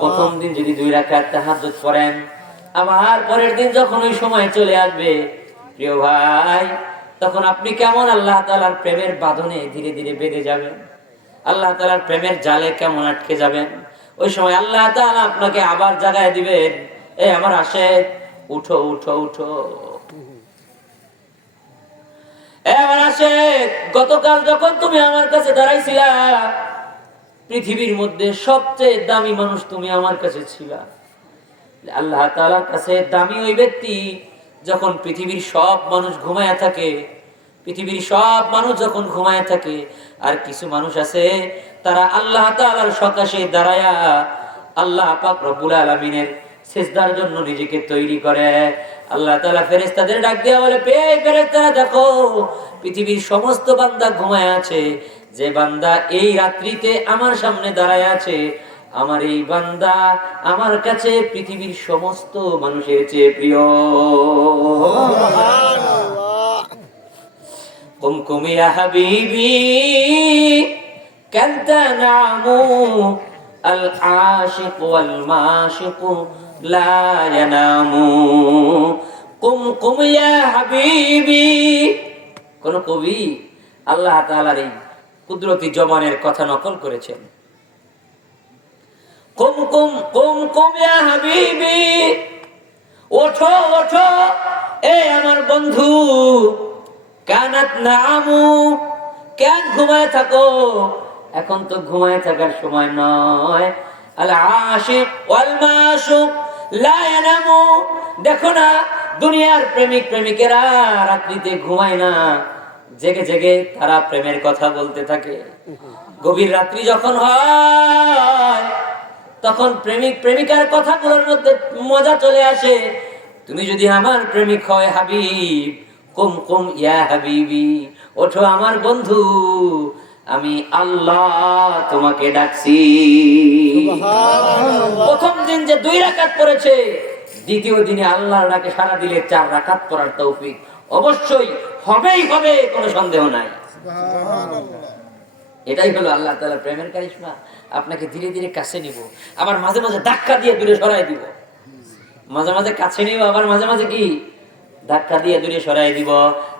প্রথম দিন যদি 2 রাকাত তাহাজ্জুদ পড়েন, আবার পরের দিন যখন ওই সময় চলে আসবে প্রিয় ভাই, তখন আপনি কেমন আল্লাহ তাআলার প্রেমের বাঁধনে ধীরে ধীরে বেঁধে যাবেন, আল্লাহ তাআলার প্রেমের জালে কেমন আটকে যাবেন। ওই সময় আল্লাহ তাআলা আপনাকে আবার জাগায় দিবেন, এই আমার আশিক উঠো উঠো উঠো। আমার আশিক, গতকাল যখন তুমি আমার কাছে দাঁড়াইছিলা, পৃথিবীর মধ্যে সবচেয়ে দামি মানুষ তুমি আমার কাছে ছিলা। আল্লাহ তাআলার কাছে দামি ওই ব্যক্তি যখন পৃথিবীর সব মানুষ ঘুমায়া থাকে, পৃথিবীর সব মানুষ যখন ঘুমায়া থাকে, আর কিছু মানুষ আছে তারা আল্লাহ তাআলার সকাশে দাঁড়ায়া আল্লাহ পাক রব্বুল আলামিনের সিজদার জন্য নিজেকে তৈরি করে। আল্লাহ তাআলা ফেরেশতাদের ডাক দিয়া বলে, ফেরেশতারা দেখো, পৃথিবীর সমস্ত বান্দা ঘুমায় আছে, যে বান্দা এই রাত্রিতে আমার সামনে দাঁড়ায় আছে, আমার এই বান্দা আমার কাছে পৃথিবীর সমস্ত মানুষের চেয়ে প্রিয়। কুমকুম ইয়া হাবিবি কান্তা নামু আল আশিক ওয়াল মাশিক লা ইয়ানামু। কুমকুম ইয়া হাবিবি, কোন কবি আল্লাহ তাআলার এই কুদরতি জবানের কথা নকল করেছেন। কুমকুম কুমকুম ইয়া হাবিবি, ওঠো ওঠো এ আমার বন্ধু, কানাত নামু, কেন ঘুমায় থাকো, এখন তো ঘুমায় থাকার সময় নয়। আল আশিক ওয়াল মাশুক লা ইয়ানামু, দেখো না দুনিয়ার প্রেমিক প্রেমিকেরা রাত্রিতে ঘুমায় না, জেগে জেগে তারা প্রেমের কথা বলতে থাকে। গভীর রাত্রি যখন হয় তখন প্রেমিক প্রেমিকার কথাগুলোর মধ্যে মজা চলে আসে। তুমি যদি আমার প্রেমিক হয় হাবিব, কুমকুম ইয়া হাবিবি, ওঠো আমার বন্ধু, আমি আল্লাহ তোমাকে ডাকছি। প্রথম দিন যে 2 রাকাত পড়েছে, দ্বিতীয় দিনে আল্লাহর ডাকে সাড়া দিলে 4 রাকাত পড়ার তৌফিক অবশ্যই হবেই হবে, কোনো সন্দেহ নাই। এটাই হলো আল্লাহ তাআলার প্রেমের কারিশমা। আপনাকে ধীরে ধীরে কাছে নিব, আবার মাঝে মাঝে ধাক্কা দিয়ে দূরে সরাই দিব। মাঝে মাঝে কাছে নিব, আবার মাঝে মাঝে কি ধাক্কা দিয়ে দূরে সরাই দিব।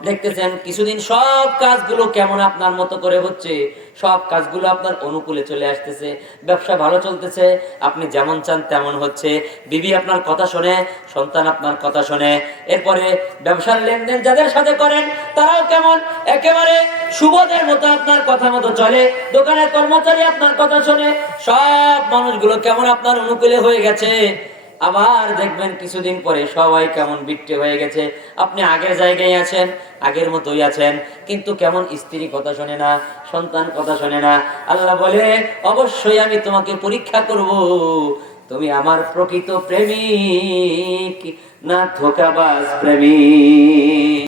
দেখতেছেন কিছুদিন সব কাজগুলো কেমন আপনার মতো করে হচ্ছে, সব কাজগুলো আপনার অনুকূলে চলে আসতেছে, ব্যবসা ভালো চলতেছে, আপনি যেমন চান তেমন হচ্ছে, বিবি আপনার কথা শোনে, সন্তান আপনার কথা শোনে। এরপরে ব্যবসার লেনদেন যাদের সাথে করেন তারাও কেমন একেবারে সুবোধের মতো আপনার কথা মতো চলে, দোকানের কর্মচারী আপনার কথা শোনে, সব মানুষগুলো কেমন আপনার অনুকূলে হয়ে গেছে। আবার দেখবেন কিছুদিন পরে সবাই কেমন বিট্টে হয়ে গেছে, আপনি আগের জায়গায় আছেন, আগের মতোই আছেন, কিন্তু কেমন স্ত্রী কথা শোনে না, সন্তান কথা শোনে না। আল্লাহ বলে, অবশ্যই আমি তোমাকে পরীক্ষা করব, তুমি আমার প্রকৃত প্রেমিক না ধোঁকাবাজ প্রেমিক।